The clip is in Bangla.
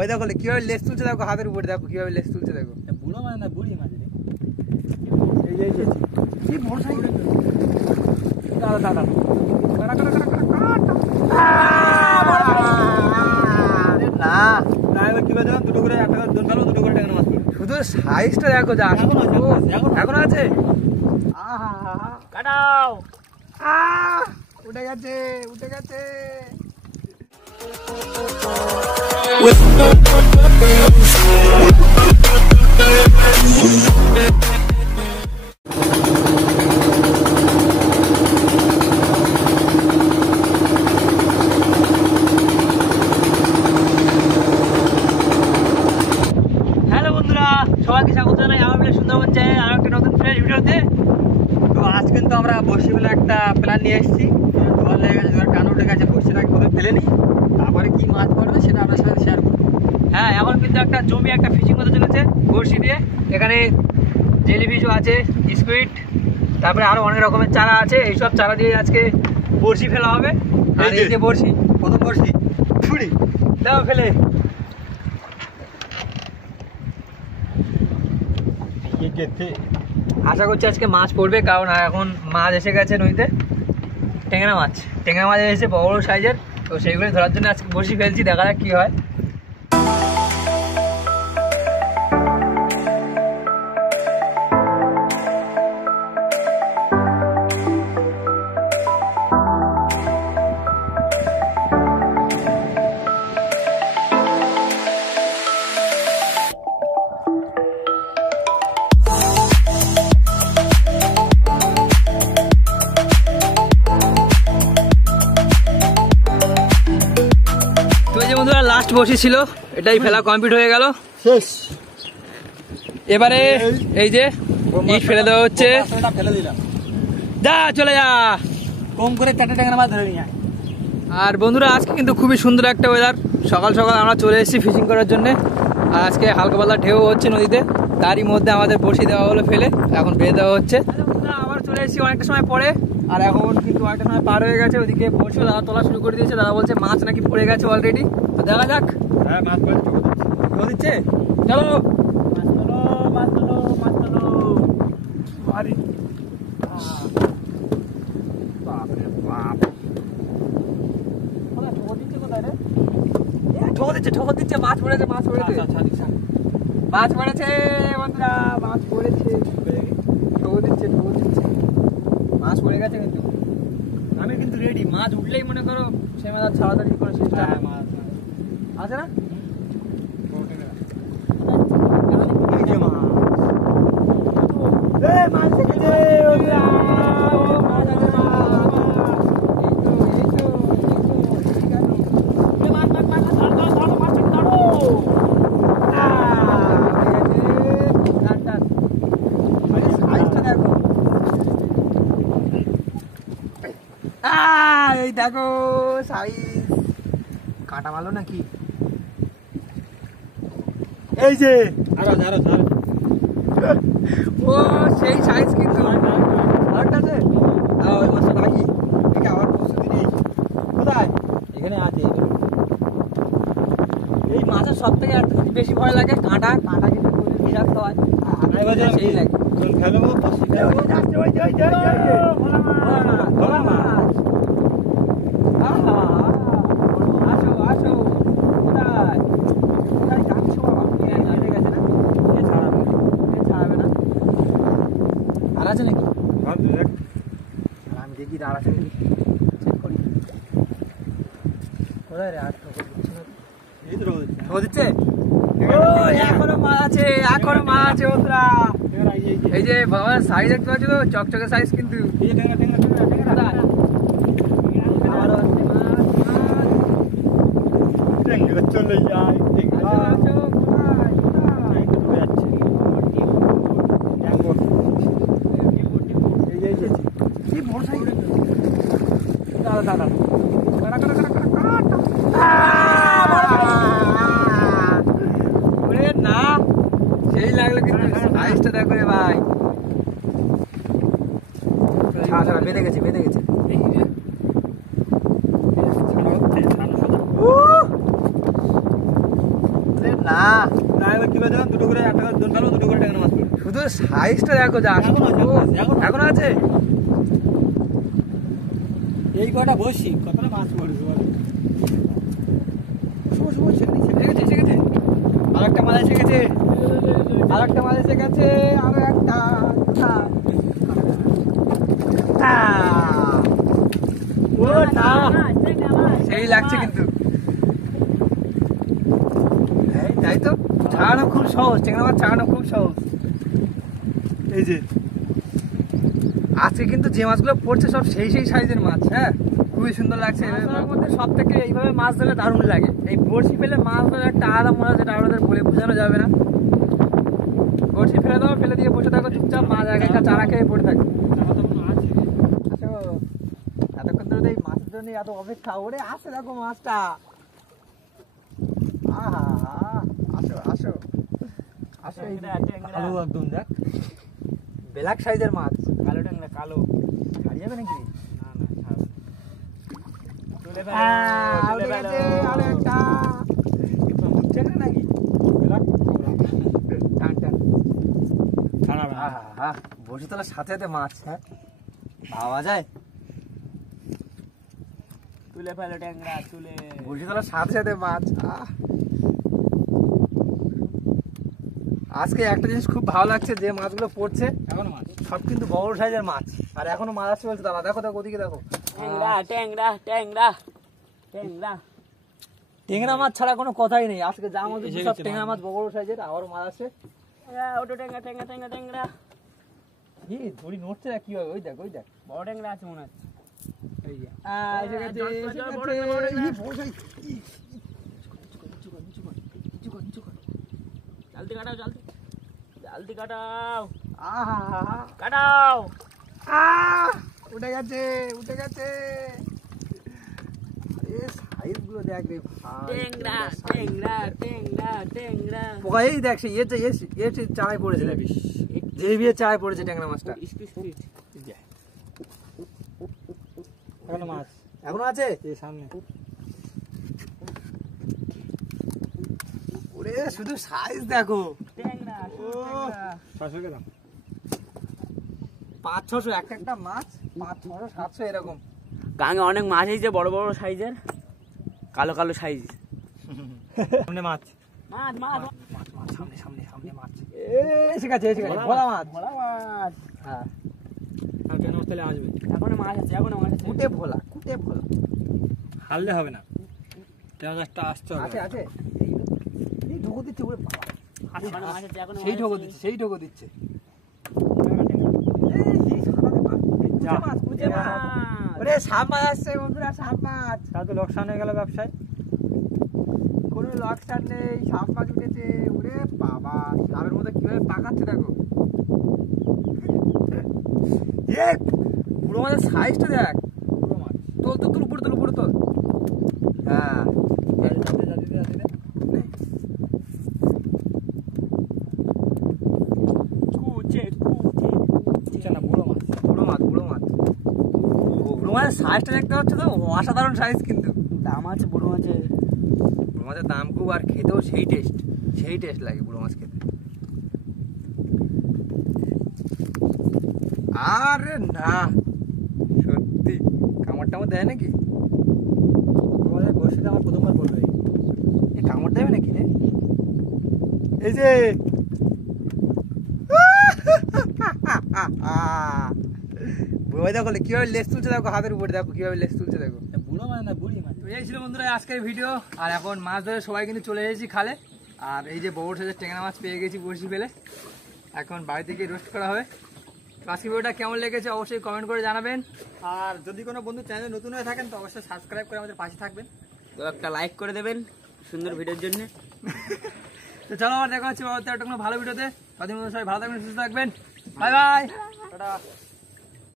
ওই দেখো কিভাবে লেজ তুলছে, দেখো হাতের উপরে দেখো কিভাবে লেজ তুলছে, দেখো বুড়ো মানে না বুড়ি মাছ রে। এই যে কি বড় সাইজ। দাঁড়া দাঁড়া না না এবার কি বাজে দুটো করে একটা দোন ফেলো, দুটো করে টাকা মাছ পড়ে। শুধু সাইজটা দেখো যা এখন আছে। কাটাও উঠে গেছে উঠে গেছে। হ্যালো বন্ধুরা, সবাইকে স্বাগত জানাই আমার সুন্দরবন চ্যানেল আর একটা নতুন ফ্রেশ ভিডিওতে। তো আজ কিন্তু আমরা বসি বলে একটা প্ল্যান নিয়ে এসেছি। জল লেগে গেছে, জল টান উঠে গেছে, বসিটাকে করে ফেলে নিই, তারপরে কি মাছ পড়বে সেটা আপনার সাথে শেয়ার করবো। হ্যাঁ, এখন কিন্তু একটা জমি একটা ফিশিং হতে চলেছে বড়শি দিয়ে। এখানে জেলিফিশও আছে, স্কুইড, তারপরে আরো অনেক রকমের চারা আছে। এইসব চারা দিয়ে আজকে বড়শি ফেলা হবে। আর এই যে বড়শি, প্রথম বড়শি ছুরি দাও ফেলে। আশা করছি আজকে মাছ পড়বে, কারণ এখন মাছ এসে গেছে নদীতে। ট্যাংরা মাছ এসেছে বড় বড় সাইজের। তো সেইগুলো ধরার জন্য আজকে বড়শি ফেলছি, দেখা যাক কি হয়। লাস্ট বসি ছিল, এটাই ফেলা কমপ্লিট হয়ে গেল, শেষ। এবারে এই যে ইট ফেলে দেওয়া হচ্ছে। যা চলে যা, কম করে 4টে ট্যাংরা মাছ ধরে নিয়ে। আর বন্ধুরা, আজকে কিন্তু খুবই সুন্দর একটা ওয়েদার। সকাল সকাল আমরা চলে এসেছি ফিশিং করার জন্য। আর আজকে হালকা পাতলা ঢেউ হচ্ছে নদীতে, তারই মধ্যে আমাদের বসি দেওয়া হলো ফেলে, এখন বেঁধে দেওয়া হচ্ছে। আবার চলে এসেছি অনেকটা সময় পরে। আর এখন কিন্তু অনেকটা সময় পার হয়ে গেছে। ওদিকে বসে দাদা তোলা শুরু করে দিয়েছে। দাদা বলছে মাছ নাকি পড়ে গেছে অলরেডি। তো দেখা যাক। হ্যাঁ, মাছ দিচ্ছে। চলো মাছ তোলো। ঠোক দিচ্ছে, মাছ পড়েছে বন্ধুরা, মাছ পড়েছে। ঠোক দিচ্ছে, মাছ পড়ে গেছে। কিন্তু আমি কিন্তু রেডি, মাছ উঠলেই মনে করো সে মাছ ছাড়াতাড়ি করে চেষ্টা। মাছ আছে না? এই দেখো সাইজ, কাটা ভালো নাকি? এই যে ও সেই সাইজ, কিন্তু ওই মাছটা নাকি আবার প্রস্তুতি নেই। কোথায়? এখানে আছে। এই মাছের সব থেকে একটা বেশি ভয় লাগে কাঁটা কিন্তু বিষাক্ত হয়, সেই লাগে। আর আছে নাকি? আমি দেখি আর আছে নাকি, চেক করি। কোথায় রে? আর ঠোক দিচ্ছে। এখনো মাছ আছে বন্ধুরা। এই যে বাবার সাইজ দেখতে পাচ্ছ তো, চকচকে সাইজ কিন্তু। চলে যায়। না সেই লাগলো, কিন্তু সাইজটা দেখো রে ভাই। বেঁধে গেছে না একবার কিলো দিলাম, দুটো করে 8 টাকা দোন ফেলবো, দুটো করে ট্যাংরা মাছ পড়বে। শুধু সাইজটা দেখো যা এখন আছে। এই কটা বসি কতটা মাছ পড়বে বলো। এসে গেছে আরেকটা মাছ এসে গেছে, আরেকটা মাছ এসে গেছে, আরো একটা সেই লাগছে কিন্তু। তাই তো, ছাড়ানো খুব সহজ, ট্যাংরা মাছ ছাড়ানো খুব সহজ। এই যে আজকে কিন্তু যে মাছগুলো পড়ছে সব সেই সেই সাইজের মাছ। হ্যাঁ, খুবই সুন্দর লাগছে। এর মধ্যে সব থেকে এইভাবে মাছ ধরলে দারুণ লাগে। এই বড়শি ফেলে মাছ ধরে একটা আলাদা মজা, যেটা আমাদের বলে বোঝানো যাবে না। বড়শি ফেলে দাও, ফেলে দিয়ে বসে থাকো চুপচাপ, মাছ এক একটা চারা খেয়ে পড়ে থাকে। এতক্ষণ ধরে এই মাছের জন্য এত অপেক্ষা, ওরে আসে দেখো মাছটা। আহা, আসো আসো আসো। ভালো একদম দেখ, ব্ল্যাক সাইজের মাছ, কালো ট্যাংরা, কালো ছাড়ি যাবে নাকি? না না ছাড়। তুলে উঠে গেছে আরো একটা। উঠছে না নাকি? টান টান। আহা, বসে তোলার সাথে সাথে মাছ। হ্যাঁ, পাওয়া যায়। তুলে ফেলো ট্যাংরা, তুলে বসে তোলার সাথে সাথে মাছ। আজকে একটা জিনিস খুব ভালো লাগছে, যে মাছগুলো পড়ছে এখন মাছ সব কিন্তু বড় সাইজের মাছ, আর এখনো মাছ আসছে বলছে। দাদা দেখো দেখো, ওদিকে দেখো, ট্যাংরা ট্যাংরা ট্যাংরা ট্যাংরা। ট্যাংরা মাছ ছাড়া কোনো কথাই নেই। আজকে যা মাছ উঠছে সব ট্যাংরা মাছ, বড় সাইজের। আবারও মাছ আসছে। ওটা ট্যাংরা ট্যাংরা ট্যাংরা ট্যাংরা। কি দড়ি নড়ছে না কি হবে? ওই দেখ ওই দেখ, বড় ট্যাংরা আছে মনে হচ্ছে। এই যে এসে গেছে, এসে গেছে। জলদি কাটাও, জলদি জলদি কাটাও, আহা, কাটাও। উঠে গেছে উঠে গেছে। সাইজ গুলো দেখ রে ভাই, ট্যাংরা ট্যাংরা ট্যাংরা ট্যাংরা। পোকা এই দেখ, সেই এর চারায় পড়েছে, যে বিয়ে চারায় পড়েছে ট্যাংরা মাছটা। এখনো মাছ এখনো আছে এই সামনে। ওরে শুধু সাইজ দেখো, ট্যাংরা 600 টাকা, 500-600 একটা মাছ, 500-700 এরকম। গাঙে অনেক মাছ হয়েছে, বড় বড় সাইজের, কালো কালো সাইজ। সামনে মাছ, মাছ মাছ মাছ মাছ, সামনে সামনে সামনে মাছ। এসে গেছে এসে গেছে, ভোলা মাছ। ভোলা মাছ। হ্যাঁ, আর কেন তাহলে আসবে? এখনো মাছ আছে, এখনো মাছ আছে। কুটে ভোলা, কুটে ভোলা। হারলে হবে না, ট্যাংরাটা আসতে হবে। আছে আছে, এই ঢোকো দিচ্ছে ওরে বাবা। এখনো মাছ আছে, এখনো সেই ঢোকো দিচ্ছে, সেই ঢোকো দিচ্ছে। এই সাদাতে মাছ, কুচে মাছ, কুচে মাছ। ওরে সাপ মাছ আসছে বন্ধুরা, সাপ মাছ। তাহলে তো লোকসান হয়ে গেল ব্যবসায়। কোনো লোকসান নেই, সাপ মাছ উঠেছে। ওরে বাবা, সাপের মধ্যে কিভাবে পাকাচ্ছে দেখো। পুরো মাছের সাইজটা দেখ। পুরো মাছ। তোল তো, তুল উপরে তোল, উপরে তোল। হ্যাঁ, সাইজটা দেখতে পাচ্ছ তো, অসাধারণ সাইজ কিন্তু। দাম আছে বড় মাছের। বুড়ো মাছের দাম খুব, আর খেতেও সেই টেস্ট, সেই টেস্ট লাগে বুড়ো মাছ খেতে। আরে না, সত্যি কামড় টামড় দেয় নাকি? তোমাদের বসে আমার প্রথমবার পড়বে। এই কামড় দেবে নাকি রে? এই যে বুড়ো দেখো কিভাবে লেজ তুলছে, দেখো হাতের উপরে, দেখো কিভাবে লেজ তুলছে দেখো। বুড়ো মাছ না বুড়ি মাছ। তো এই ছিল বন্ধুরা আজকের ভিডিও। আর এখন মাছ ধরে সবাই কিন্তু চলে এসেছি খালে। আর এই যে বড় সাইজের ট্যাংরা মাছ পেয়ে গেছি বড়শি ফেলে, এখন বাড়ি থেকে রোস্ট করা হবে। আজকের ভিডিওটা কেমন লেগেছে অবশ্যই কমেন্ট করে জানাবেন। আর যদি কোনো বন্ধু চ্যানেলে নতুন হয়ে থাকেন তো অবশ্যই সাবস্ক্রাইব করে আমাদের পাশে থাকবেন। তো একটা লাইক করে দেবেন সুন্দর ভিডিওর জন্য। তো চলো, আমার দেখা হচ্ছে একটা কোনো ভালো ভিডিওতে। ততদিন সবাই ভালো থাকবেন, সুস্থ থাকবেন। Bye bye, tata.